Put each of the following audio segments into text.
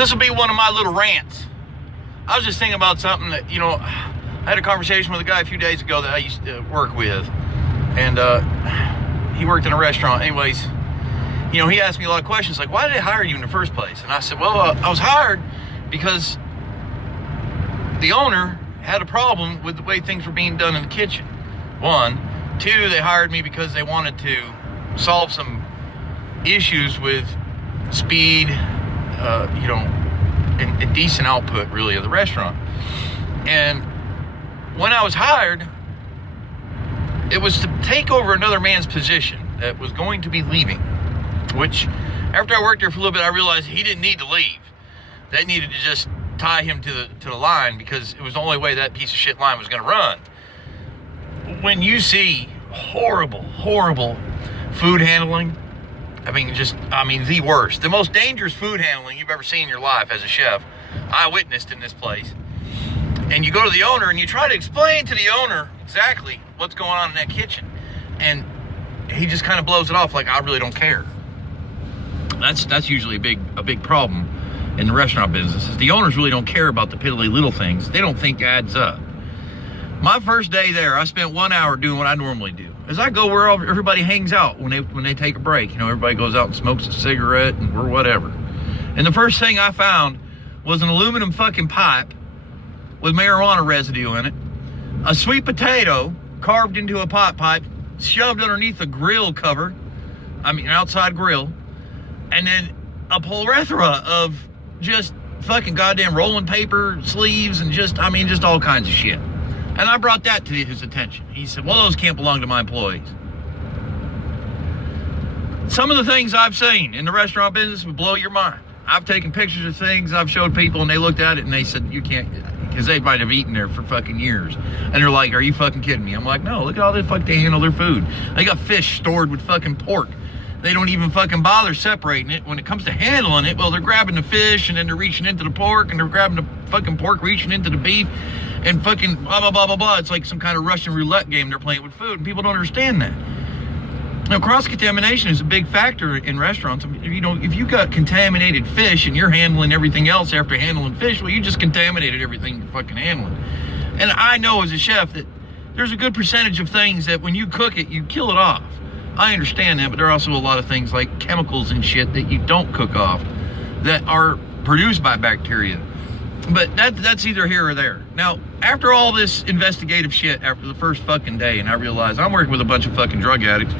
This will be one of my little rants. I was just thinking about something that, I had a conversation with a guy a few days ago that I used to work with. And he worked in a restaurant. Anyways, he asked me a lot of questions like, why did they hire you in the first place? And I said, well, I was hired because the owner had a problem with the way things were being done in the kitchen. 1. 2, they hired me because they wanted to solve some issues with speed, and decent output, really, of the restaurant. And when I was hired, it was to take over another man's position that was going to be leaving, which, after I worked there for a little bit, I realized he didn't need to leave. They needed to just tie him to the line, because it was the only way that piece of shit line was going to run. When you see horrible food handling, the worst, the most dangerous food handling you've ever seen in your life as a chef, I witnessed in this place. And you go to the owner and you try to explain to the owner exactly what's going on in that kitchen, and he just kind of blows it off like, I really don't care. That's usually a big problem in the restaurant business, is the owners really don't care about the piddly little things. They don't think adds up. My first day there, I spent 1 hour doing what I normally do. As I go where everybody hangs out when they take a break. Everybody goes out and smokes a cigarette or whatever. And the first thing I found was an aluminum fucking pipe with marijuana residue in it, a sweet potato carved into a pot pipe, shoved underneath a grill cover, an outside grill, and then a plethora of just fucking goddamn rolling paper sleeves and just all kinds of shit. And I brought that to his attention. He said, well, those can't belong to my employees. Some of the things I've seen in the restaurant business would blow your mind. I've taken pictures of things, I've showed people, and they looked at it and they said, you can't, because they might have eaten there for fucking years. And they're like, are you fucking kidding me? I'm like, no, look at all the fuck they handle their food. They got fish stored with fucking pork. They don't even fucking bother separating it. When it comes to handling it, well, they're grabbing the fish and then they're reaching into the pork, and they're grabbing the fucking pork, reaching into the beef, and fucking blah, blah, blah, blah, blah. It's like some kind of Russian roulette game they're playing with food, and people don't understand that. Now, cross-contamination is a big factor in restaurants. If you got contaminated fish and you're handling everything else after handling fish, well, you just contaminated everything you're fucking handling. And I know as a chef that there's a good percentage of things that when you cook it, you kill it off. I understand that, but there are also a lot of things like chemicals and shit that you don't cook off that are produced by bacteria. But that's either here or there. Now, after all this investigative shit, after the first fucking day, and I realized I'm working with a bunch of fucking drug addicts,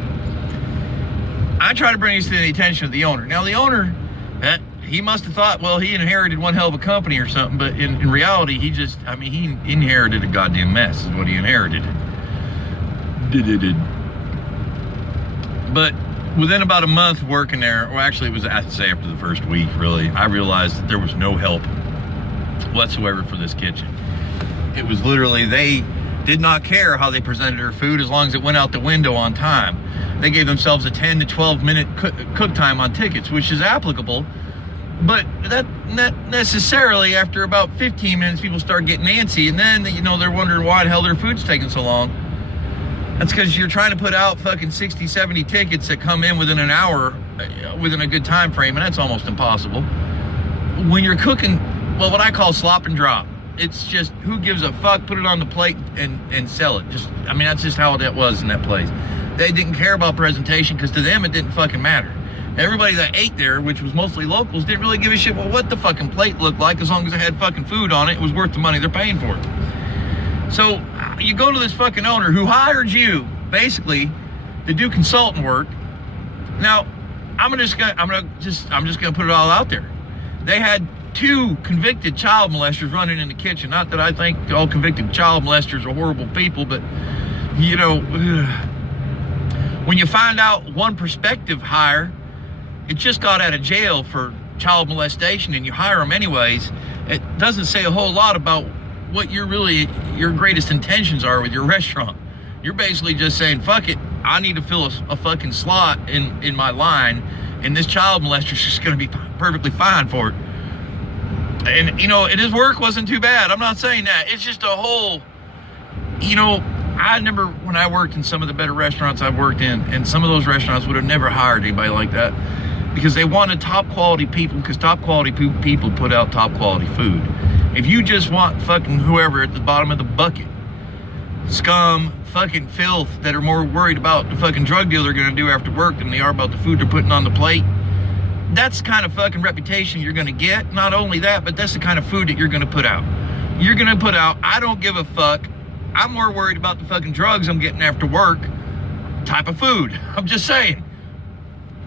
I try to bring this to the attention of the owner. Now, the owner, he must have thought, well, he inherited one hell of a company or something, but in reality, he inherited a goddamn mess, is what he inherited. But within about a month working there, or actually it was, I'd say after the first week, really, I realized that there was no help whatsoever for this kitchen. It was literally, they did not care how they presented their food as long as it went out the window on time. They gave themselves a 10 to 12 minute cook time on tickets, which is applicable, but that not necessarily. After about 15 minutes, people start getting antsy, and then they're wondering why the hell their food's taking so long. That's because you're trying to put out fucking 60, 70 tickets that come in within an hour, within a good time frame, and that's almost impossible. When you're cooking, well, what I call slop and drop, it's just, who gives a fuck, put it on the plate and sell it. That's just how that was in that place. They didn't care about presentation, because to them it didn't fucking matter. Everybody that ate there, which was mostly locals, didn't really give a shit what the fucking plate looked like, as long as it had fucking food on it. It was worth the money they're paying for it. So you go to this fucking owner who hired you basically to do consultant work. Now, I'm just gonna put it all out there. They had 2 convicted child molesters running in the kitchen. Not that I think all convicted child molesters are horrible people, but when you find out one prospective hire, it just got out of jail for child molestation, and you hire them anyways, it doesn't say a whole lot about what your greatest intentions are with your restaurant. You're basically just saying, fuck it, I need to fill a fucking slot in my line, and this child molester's just going to be perfectly fine for it. And his work wasn't too bad. I'm not saying that. It's just a whole, I remember when I worked in some of the better restaurants I've worked in, and some of those restaurants would have never hired anybody like that. because they wanted top quality people, because top quality people put out top quality food. If you just want fucking whoever at the bottom of the bucket, scum, fucking filth, that are more worried about the fucking drug deal they're gonna do after work than they are about the food they're putting on the plate, that's the kind of fucking reputation you're gonna get. Not only that, but that's the kind of food that you're gonna put out. You're gonna put out, I don't give a fuck, I'm more worried about the fucking drugs I'm getting after work type of food. I'm just saying.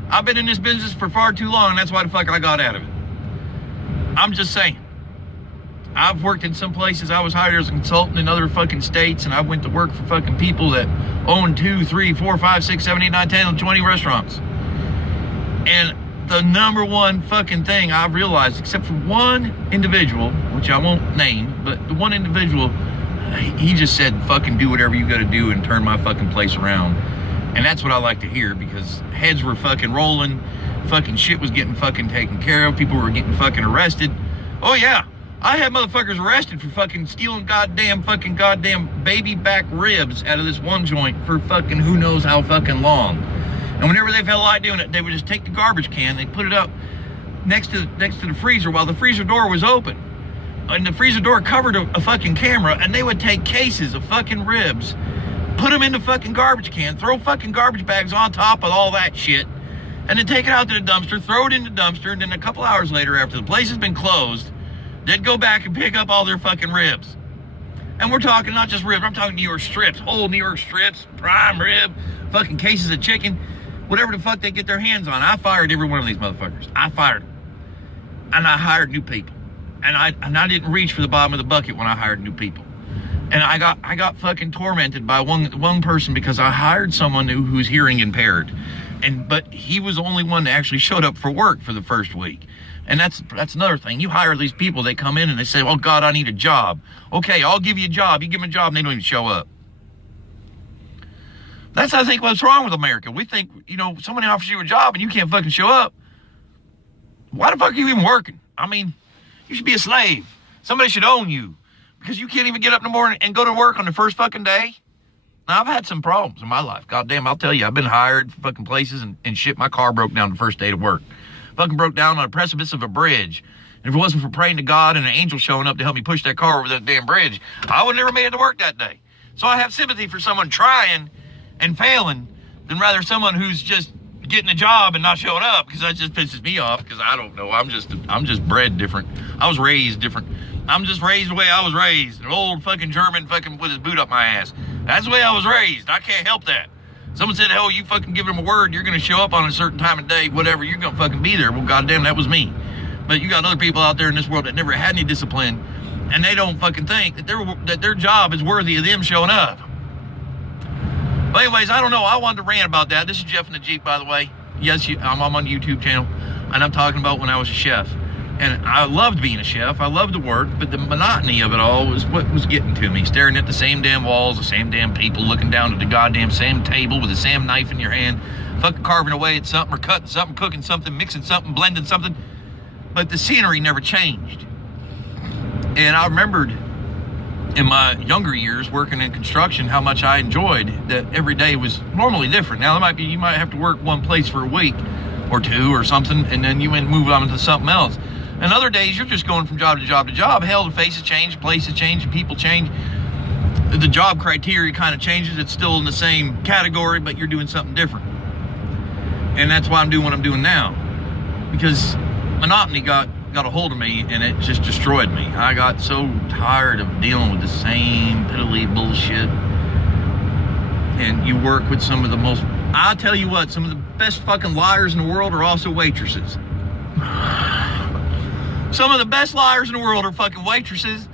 I've been in this business for far too long, and that's why the fuck I got out of it. I'm just saying. I've worked in some places, I was hired as a consultant in other fucking states, and I went to work for fucking people that own 2, 3, 4, 5, 6, 7, 8, 9, 10, and 20 restaurants. And the number one fucking thing I've realized, except for one individual, which I won't name, but the one individual, he just said, fucking do whatever you gotta do and turn my fucking place around. And that's what I like to hear, because heads were fucking rolling, fucking shit was getting fucking taken care of, people were getting fucking arrested. Oh yeah, I had motherfuckers arrested for fucking stealing goddamn baby back ribs out of this one joint for fucking who knows how fucking long. And whenever they felt like doing it, they would just take the garbage can, they'd put it up next to the freezer while the freezer door was open. And the freezer door covered a fucking camera, and they would take cases of fucking ribs, put them in the fucking garbage can, throw fucking garbage bags on top of all that shit, and then take it out to the dumpster, throw it in the dumpster, and then a couple hours later, after the place has been closed, they'd go back and pick up all their fucking ribs. And we're talking not just ribs, I'm talking New York strips, whole New York strips, prime rib, fucking cases of chicken, whatever the fuck they get their hands on. I fired every one of these motherfuckers. I fired them. And I hired new people. And I didn't reach for the bottom of the bucket when I hired new people. And I got fucking tormented by one person because I hired someone who's hearing impaired. But he was the only one that actually showed up for work for the first week. And that's another thing. You hire these people, they come in and they say, oh God, I need a job. Okay, I'll give you a job. You give them a job and they don't even show up. That's, I think, what's wrong with America. We think, somebody offers you a job and you can't fucking show up. Why the fuck are you even working? I mean, you should be a slave. Somebody should own you because you can't even get up in the morning and go to work on the first fucking day. Now, I've had some problems in my life. Goddamn, I'll tell you, I've been hired for fucking places and shit. My car broke down the first day to work. Fucking broke down on a precipice of a bridge. And if it wasn't for praying to God and an angel showing up to help me push that car over that damn bridge, I would never made it to work that day. So I have sympathy for someone trying and failing than rather someone who's just getting a job and not showing up, because that just pisses me off, because I don't know, I'm just bred different. I was raised different. I'm just raised the way I was raised. An old fucking German fucking with his boot up my ass. That's the way I was raised. I can't help that. Someone said, hell, you fucking give them a word, you're gonna show up on a certain time of day, whatever, you're gonna fucking be there. Well, goddamn, that was me. But you got other people out there in this world that never had any discipline, and they don't fucking think that their job is worthy of them showing up. But anyways, I don't know. I wanted to rant about that. This is Jeff in the Jeep, by the way. Yes, I'm on the YouTube channel, and I'm talking about when I was a chef. And I loved being a chef. I loved the work, but the monotony of it all was what was getting to me. Staring at the same damn walls, the same damn people, looking down at the goddamn same table with the same knife in your hand, fucking carving away at something or cutting something, cooking something, mixing something, blending something. But the scenery never changed. And I remembered in my younger years working in construction how much I enjoyed that every day was normally different. Now, you might have to work one place for a week or two or something, and then you move on to something else. And other days, you're just going from job to job to job. Hell, the faces change, places change, people change. The job criteria kind of changes. It's still in the same category, but you're doing something different. And that's why I'm doing what I'm doing now. Because monotony got a hold of me, and it just destroyed me. I got so tired of dealing with the same piddly bullshit. And you work with some of the most, I'll tell you what, some of the best fucking liars in the world are also waitresses. Some of the best liars in the world are fucking waitresses.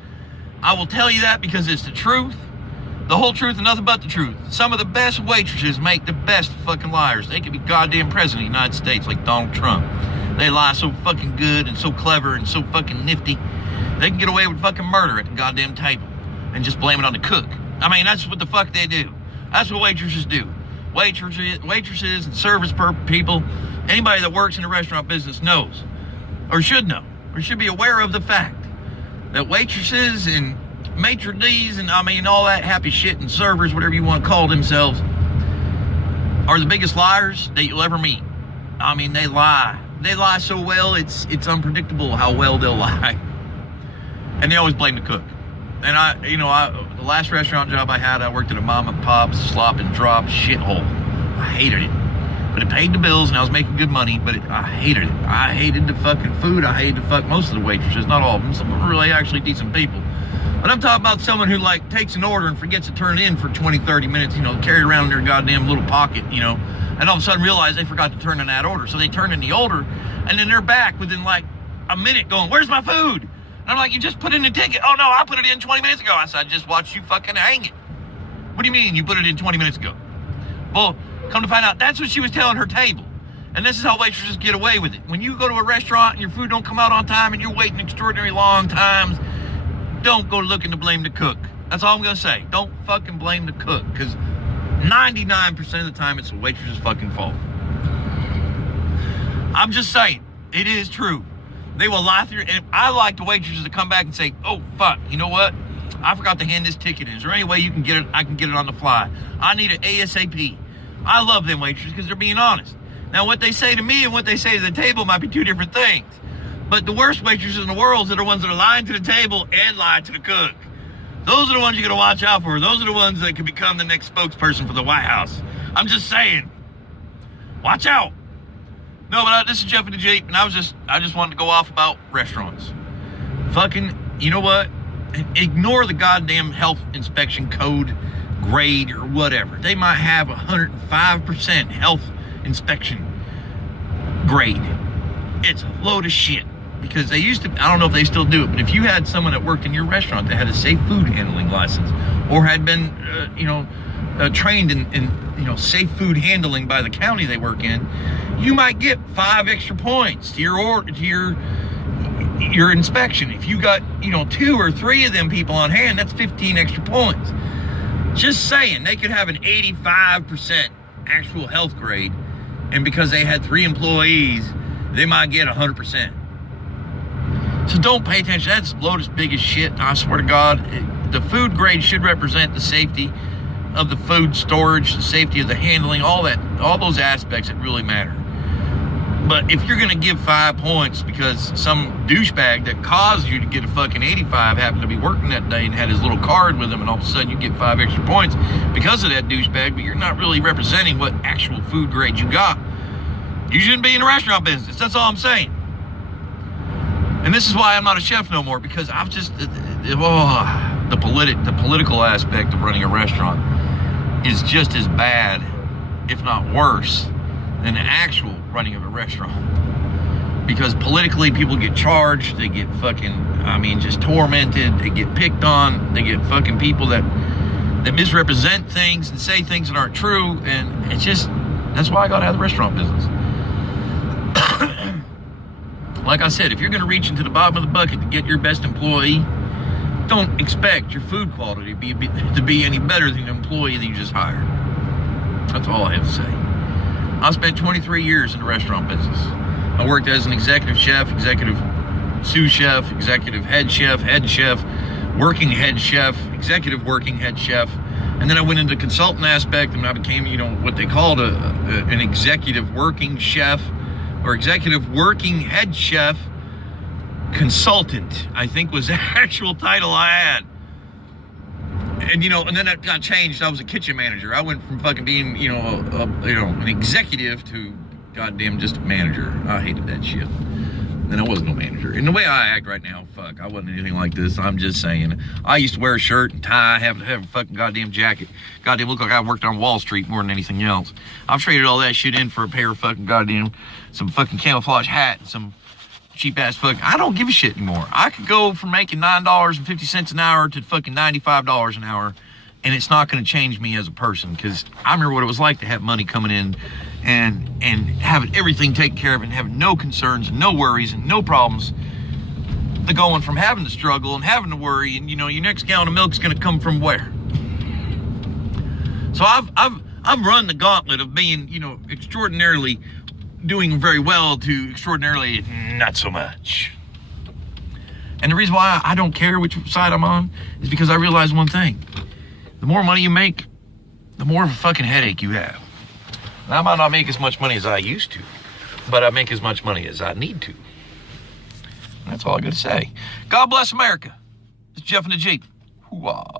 I will tell you that because it's the truth. The whole truth and nothing but the truth. Some of the best waitresses make the best fucking liars. They could be goddamn president of the United States like Donald Trump. They lie so fucking good and so clever and so fucking nifty. They can get away with fucking murder at the goddamn table and just blame it on the cook. I mean, that's what the fuck they do. That's what waitresses do. Waitresses and service people, anybody that works in the restaurant business knows, or should know, or should be aware of the fact that waitresses and maitre d's and all that happy shit and servers, whatever you want to call themselves, are the biggest liars that you'll ever meet. I mean, they lie. They lie so well, it's unpredictable how well they'll lie. And they always blame the cook. And the last restaurant job I had, I worked at a mom and pop slop and drop shithole. I hated it. But it paid the bills and I was making good money, but I hated it. I hated the fucking food. I hated most of the waitresses, not all of them. Some of them are really actually decent people. But I'm talking about someone who like takes an order and forgets to turn it in for 20, 30 minutes, carry it around in their goddamn little pocket, and all of a sudden realize they forgot to turn in that order. So they turn in the order and then they're back within like a minute going, "Where's my food?" And I'm like, "You just put in the ticket." "Oh no, I put it in 20 minutes ago. I said, "I just watched you fucking hang it." "What do you mean you put it in 20 minutes ago?" Well, come to find out, that's what she was telling her table. And this is how waitresses get away with it. When you go to a restaurant and your food don't come out on time and you're waiting extraordinary long times, don't go looking to blame the cook. That's all I'm gonna say. Don't fucking blame the cook, because 99% of the time it's the waitress's fucking fault. I'm just saying, it is true. They will lie through, and I like the waitresses to come back and say, "Oh fuck, you know what? I forgot to hand this ticket in. Is there any way you can get it? I can get it on the fly. I need it ASAP." I love them waitresses because they're being honest. Now, what they say to me and what they say to the table might be two different things. But the worst waitresses in the world are the ones that are lying to the table and lying to the cook. Those are the ones you got to watch out for. Those are the ones that could become the next spokesperson for the White House. I'm just saying. Watch out. No, but this is Jeff in the Jeep, and I just wanted to go off about restaurants. Fucking, you know what? Ignore the goddamn health inspection code, grade, or whatever. They might have 105% health inspection grade. It's a load of shit. Because they used to, I don't know if they still do it, but if you had someone that worked in your restaurant that had a safe food handling license, or had been, trained in safe food handling by the county they work in, you might get 5 extra points to your inspection. If you got 2 or 3 of them people on hand, that's 15 extra points. Just saying, they could have an 85% actual health grade, and because they had 3 employees, they might get 100%. So don't pay attention. That's load as big as shit. I swear to God, the food grade should represent the safety of the food storage, the safety of the handling, all those aspects that really matter. But if you're gonna give 5 points because some douchebag that caused you to get a fucking 85 happened to be working that day and had his little card with him, and all of a sudden you get 5 extra points because of that douchebag, but you're not really representing what actual food grade you got, you shouldn't be in the restaurant business. That's all I'm saying. And this is why I'm not a chef no more, because I've just, the political aspect of running a restaurant is just as bad, if not worse, than the actual running of a restaurant. Because politically, people get charged, they get fucking, just tormented, they get picked on, they get fucking people that misrepresent things and say things that aren't true, and it's just, that's why I got out of the restaurant business. Like I said, if you're going to reach into the bottom of the bucket to get your best employee, don't expect your food quality to be any better than the employee that you just hired. That's all I have to say. I spent 23 years in the restaurant business. I worked as an executive chef, executive sous chef, executive head chef, working head chef, executive working head chef. And then I went into the consultant aspect, and I became, what they called an executive working chef, or executive working head chef consultant, I think was the actual title I had. And and then that got changed. I was a kitchen manager. I went from fucking being, an executive to goddamn just a manager. I hated that shit. And I wasn't no manager. And the way I act right now, fuck, I wasn't anything like this. I'm just saying. I used to wear a shirt and tie, have a fucking goddamn jacket. Goddamn look like I worked on Wall Street more than anything else. I've traded all that shit in for a pair of fucking goddamn, some fucking camouflage hat and some cheap ass fucking, I don't give a shit anymore. I could go from making $9.50 an hour to fucking $95 an hour, and it's not going to change me as a person, because I remember what it was like to have money coming in and having everything taken care of and having no concerns and no worries and no problems, to going from having to struggle and having to worry, and your next gallon of milk is going to come from where? So I've run the gauntlet of being extraordinarily doing very well to extraordinarily not so much. And the reason why I don't care which side I'm on is because I realize one thing: the more money you make, the more of a fucking headache you have. Now, I might not make as much money as I used to, but I make as much money as I need to. That's all I got to say. God bless America. It's Jeff in the Jeep. Hoo-ah.